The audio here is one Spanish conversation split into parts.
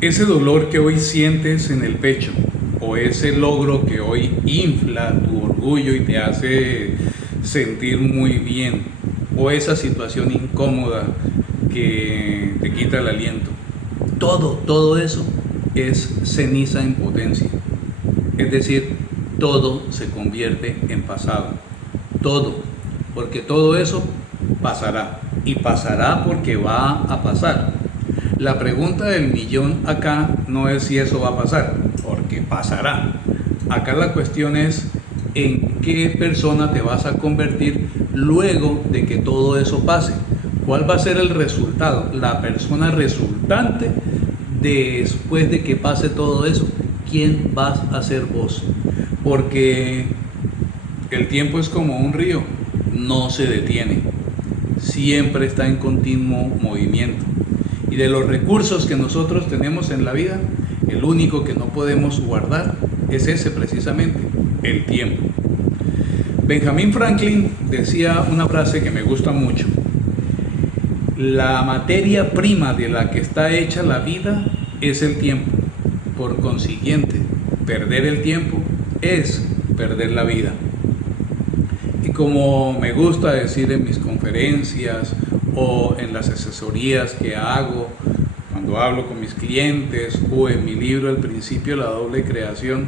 Ese dolor que hoy sientes en el pecho o ese logro que hoy infla tu orgullo y te hace sentir muy bien o esa situación incómoda que te quita el aliento, todo eso es ceniza en potencia. Es decir, todo se convierte en pasado. Todo. Porque todo eso pasará. Y pasará porque va a pasar. La pregunta del millón acá no es si eso va a pasar, porque pasará. Acá la cuestión es en qué persona te vas a convertir luego de que todo eso pase. ¿Cuál va a ser el resultado? La persona resultante después de que pase todo eso. ¿Quién vas a ser vos? Porque el tiempo es como un río, no se detiene, siempre está en continuo movimiento. Y de los recursos que nosotros tenemos en la vida, el único que no podemos guardar es ese precisamente, el tiempo. Benjamin Franklin decía una frase que me gusta mucho: la materia prima de la que está hecha la vida es el tiempo. Por consiguiente, perder el tiempo es perder la vida. Y como me gusta decir en mis conferencias o en las asesorías que hago, cuando hablo con mis clientes o en mi libro El principio de la doble creación,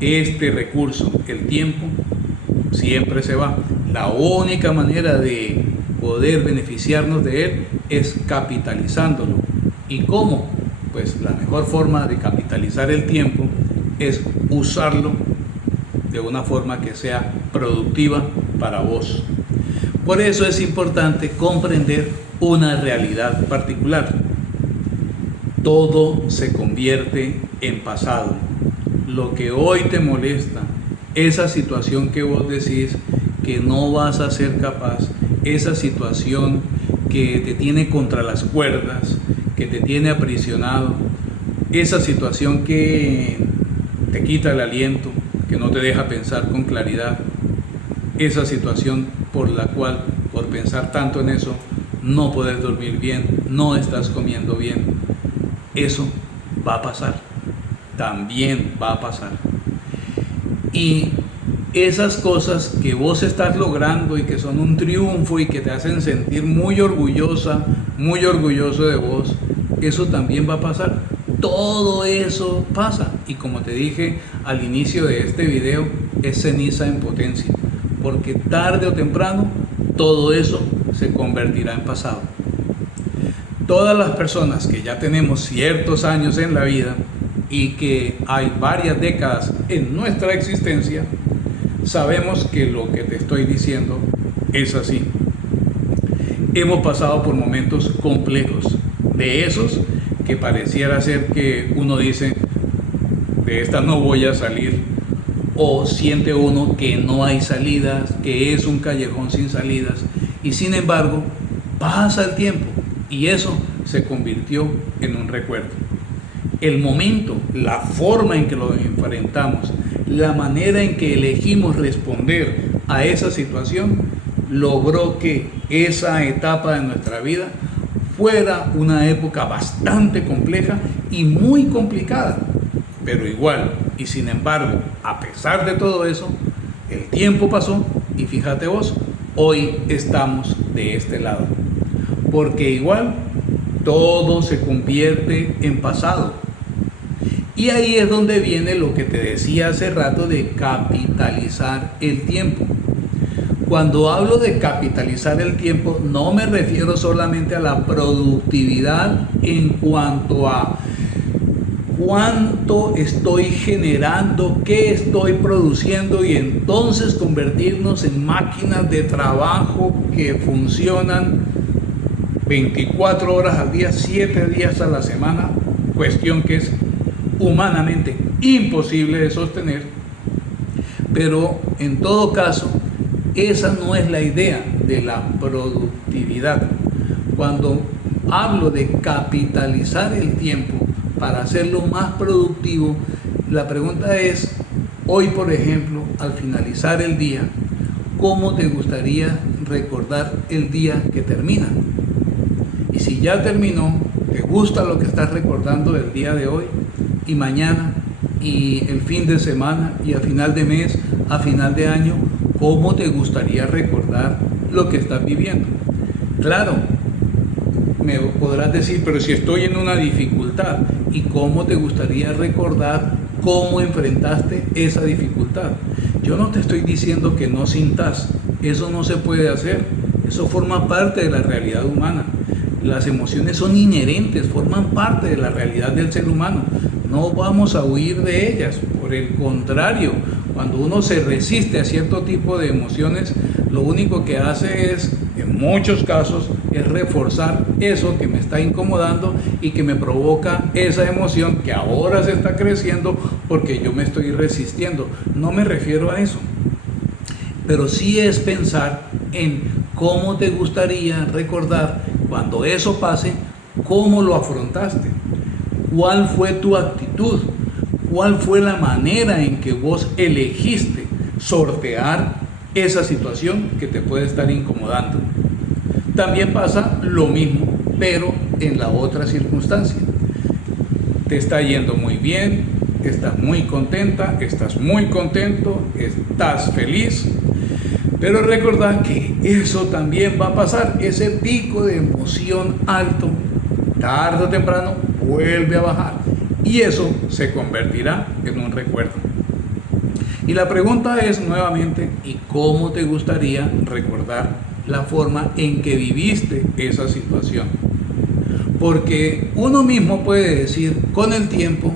este recurso, el tiempo, siempre se va. La única manera de poder beneficiarnos de él es capitalizándolo. ¿Y cómo? Pues la mejor forma de capitalizar el tiempo es usarlo de una forma que sea productiva para vos. Por eso es importante comprender una realidad particular. Todo se convierte en pasado. Lo que hoy te molesta, esa situación que vos decís que no vas a ser capaz, esa situación que te tiene contra las cuerdas, que te tiene aprisionado, esa situación que te quita el aliento, que no te deja pensar con claridad, esa situación por la cual, por pensar tanto en eso, no puedes dormir bien, no estás comiendo bien, eso va a pasar, también va a pasar. Y esas cosas que vos estás logrando y que son un triunfo y que te hacen sentir muy orgullosa, muy orgulloso de vos, eso también va a pasar. Todo eso pasa y como te dije al inicio de este video, es ceniza en potencia, porque tarde o temprano todo eso se convertirá en pasado. Todas las personas que ya tenemos ciertos años en la vida y que hay varias décadas en nuestra existencia, sabemos que lo que te estoy diciendo es así. Hemos pasado por momentos complejos, de esos que pareciera ser que uno dice, de esta no voy a salir, o siente uno que no hay salidas, que es un callejón sin salidas, y sin embargo pasa el tiempo y eso se convirtió en un recuerdo. El momento, la forma en que lo enfrentamos, la manera en que elegimos responder a esa situación, logró que esa etapa de nuestra vida fuera una época bastante compleja y muy complicada, pero igual, y sin embargo, a pesar de todo eso, el tiempo pasó y fíjate vos, hoy estamos de este lado, porque igual todo se convierte en pasado. Y ahí es donde viene lo que te decía hace rato de capitalizar el tiempo. Cuando hablo de capitalizar el tiempo, no me refiero solamente a la productividad en cuanto a cuánto estoy generando, qué estoy produciendo y entonces convertirnos en máquinas de trabajo que funcionan 24 horas al día, 7 días a la semana, cuestión que es humanamente imposible de sostener, pero en todo caso, esa no es la idea de la productividad. Cuando hablo de capitalizar el tiempo para hacerlo más productivo, la pregunta es, hoy por ejemplo, al finalizar el día, ¿cómo te gustaría recordar el día que termina? Y si ya terminó, ¿Te gusta lo que estás recordando del día de hoy y mañana y el fin de semana y a final de mes, a final de año? ¿Cómo te gustaría recordar lo que estás viviendo? Claro, me podrás decir, pero si estoy en una dificultad, ¿y cómo te gustaría recordar cómo enfrentaste esa dificultad? Yo no te estoy diciendo que no sintas, eso no se puede hacer, eso forma parte de la realidad humana. Las emociones son inherentes, forman parte de la realidad del ser humano. No vamos a huir de ellas, por el contrario, cuando uno se resiste a cierto tipo de emociones, lo único que hace es, en muchos casos, es reforzar eso que me está incomodando y que me provoca esa emoción que ahora se está creciendo porque yo me estoy resistiendo. No me refiero a eso, pero sí es pensar en cómo te gustaría recordar cuando eso pase, cómo lo afrontaste, cuál fue tu actitud, cuál fue la manera en que vos elegiste sortear esa situación que te puede estar incomodando. También pasa lo mismo, pero en la otra circunstancia. Te está yendo muy bien, estás muy contenta, estás muy contento, estás feliz, pero recordad que eso también va a pasar, ese pico de emoción alto, tarde o temprano, vuelve a bajar y eso se convertirá en un recuerdo. Y la pregunta es nuevamente, ¿y cómo te gustaría recordar la forma en que viviste esa situación? Porque uno mismo puede decir con el tiempo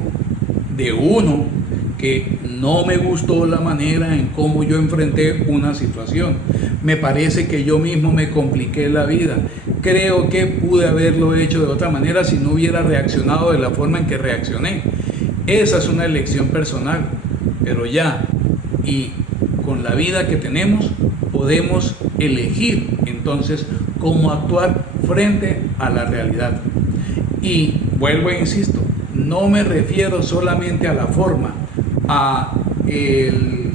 de uno que no me gustó la manera en cómo yo enfrenté una situación. Me parece que yo mismo me compliqué la vida. Creo que pude haberlo hecho de otra manera si no hubiera reaccionado de la forma en que reaccioné. Esa es una elección personal, pero ya, y con la vida que tenemos, podemos elegir entonces cómo actuar frente a la realidad. Y vuelvo e insisto, no me refiero solamente a la forma, a el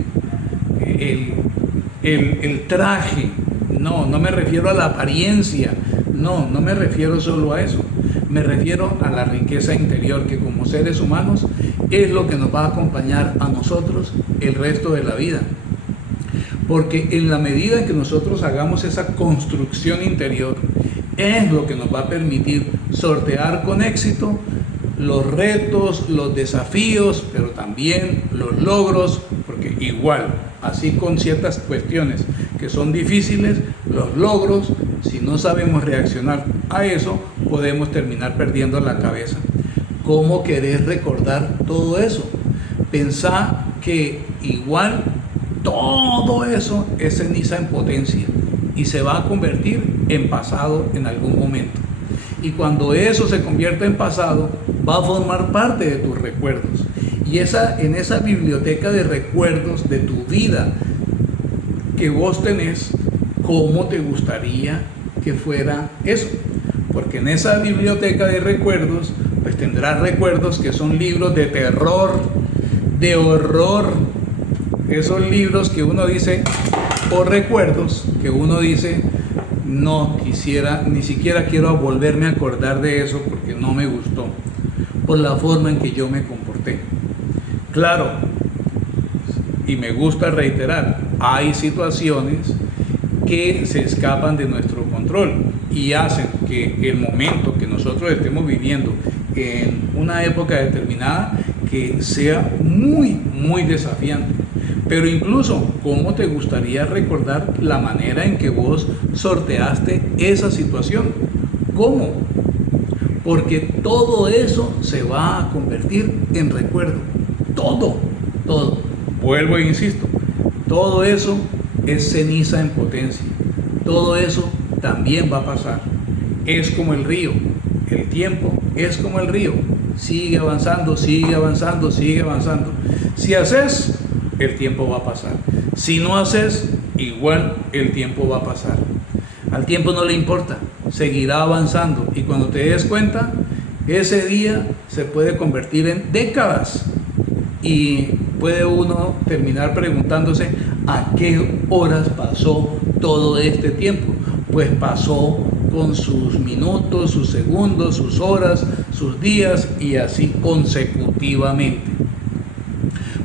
traje, no me refiero a la apariencia, no me refiero solo a eso, me refiero a la riqueza interior que como seres humanos es lo que nos va a acompañar a nosotros el resto de la vida. Porque en la medida en que nosotros hagamos esa construcción interior, es lo que nos va a permitir sortear con éxito los retos, los desafíos, pero también los logros, porque igual, así con ciertas cuestiones que son difíciles, los logros, si no sabemos reaccionar a eso, podemos terminar perdiendo la cabeza. ¿Cómo querés recordar todo eso? Pensá que igual todo eso es ceniza en potencia y se va a convertir en pasado en algún momento. Y cuando eso se convierta en pasado, va a formar parte de tus recuerdos. Y en esa biblioteca de recuerdos de tu vida que vos tenés, ¿cómo te gustaría que fuera eso? Porque en esa biblioteca de recuerdos, pues tendrás recuerdos que son libros de terror, de horror, esos libros que uno dice, o recuerdos que uno dice, no quisiera, ni siquiera quiero volverme a acordar de eso porque no me gustó, por la forma en que yo me comporté. Claro, y me gusta reiterar, hay situaciones que se escapan de nuestro control y hacen que el momento que nosotros estemos viviendo en una época determinada que sea muy desafiante. Pero incluso, ¿cómo te gustaría recordar la manera en que vos sorteaste esa situación? ¿Cómo? Porque todo eso se va a convertir en recuerdo. Todo. Vuelvo e insisto, todo eso es ceniza en potencia. Todo eso también va a pasar. Es como el río. El tiempo es como el río. Sigue avanzando. Si haces, el tiempo va a pasar. Si no haces, igual el tiempo va a pasar. Al tiempo no le importa, seguirá avanzando y cuando te des cuenta, ese día se puede convertir en décadas y puede uno terminar preguntándose a qué horas pasó todo este tiempo. Pues pasó con sus minutos, sus segundos, sus horas, sus días y así consecutivamente.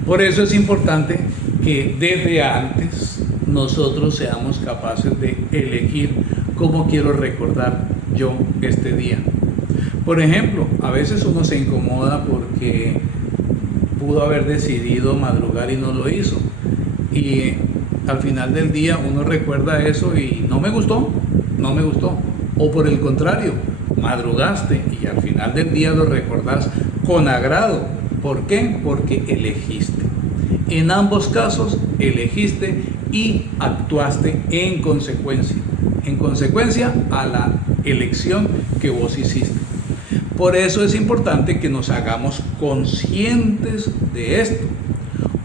Por eso es importante que desde antes nosotros seamos capaces de elegir cómo quiero recordar yo este día. Por ejemplo, a veces uno se incomoda porque pudo haber decidido madrugar y no lo hizo. Y al final del día uno recuerda eso y no me gustó. O por el contrario, madrugaste y al final del día lo recordás con agrado. ¿Por qué? Porque elegiste. En ambos casos elegiste y actuaste en consecuencia a la elección que vos hiciste. Por eso es importante que nos hagamos conscientes de esto,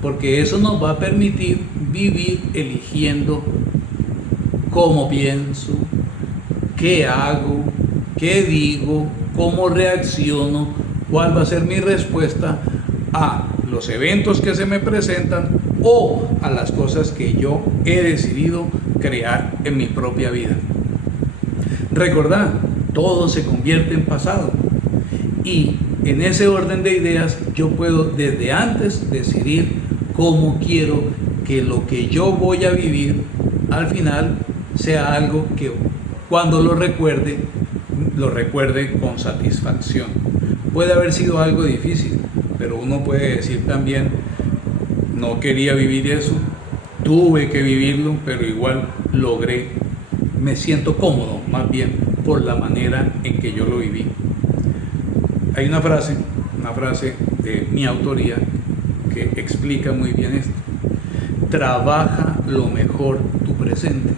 porque eso nos va a permitir vivir eligiendo cómo pienso, qué hago, qué digo, cómo reacciono, cuál va a ser mi respuesta a los eventos que se me presentan o a las cosas que yo he decidido crear en mi propia vida. Recordad, todo se convierte en pasado y en ese orden de ideas yo puedo desde antes decidir cómo quiero que lo que yo voy a vivir al final sea algo que cuando lo recuerde con satisfacción. Puede haber sido algo difícil, pero uno puede decir también, no quería vivir eso, tuve que vivirlo, pero igual logré, me siento cómodo más bien por la manera en que yo lo viví. Hay una frase de mi autoría que explica muy bien esto. Trabaja lo mejor tu presente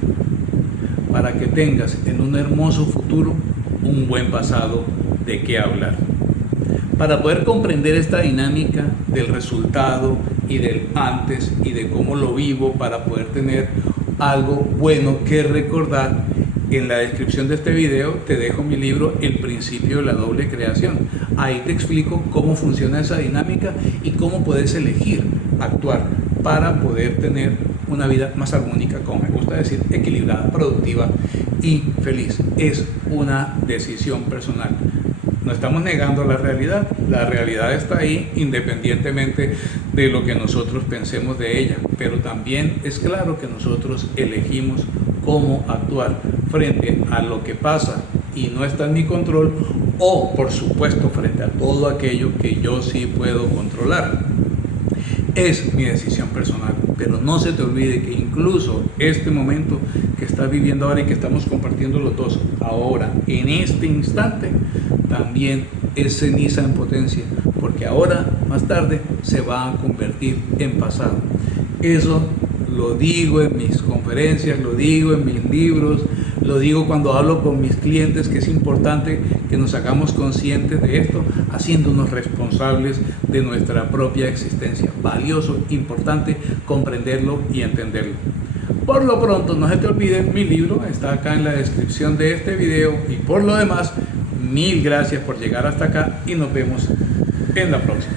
para que tengas en un hermoso futuro un buen pasado de qué hablar. Para poder comprender esta dinámica del resultado y del antes y de cómo lo vivo, para poder tener algo bueno que recordar, en la descripción de este video te dejo mi libro El principio de la doble creación. Ahí te explico cómo funciona esa dinámica y cómo puedes elegir actuar para poder tener una vida más armónica, como me gusta decir, equilibrada, productiva y feliz. Es una decisión personal. No estamos negando la realidad está ahí independientemente de lo que nosotros pensemos de ella, pero también es claro que nosotros elegimos cómo actuar frente a lo que pasa y no está en mi control, o por supuesto frente a todo aquello que yo sí puedo controlar. Es mi decisión personal, pero no se te olvide que incluso este momento que estás viviendo ahora y que estamos compartiendo los dos ahora, en este instante, también es ceniza en potencia, porque ahora, más tarde, se va a convertir en pasado. Eso lo digo en mis conferencias, lo digo en mis libros, lo digo cuando hablo con mis clientes, que es importante que nos hagamos conscientes de esto, haciéndonos responsables de nuestra propia existencia. Valioso, importante comprenderlo y entenderlo. Por lo pronto, no se te olvide, mi libro está acá en la descripción de este video y por lo demás, mil gracias por llegar hasta acá y nos vemos en la próxima.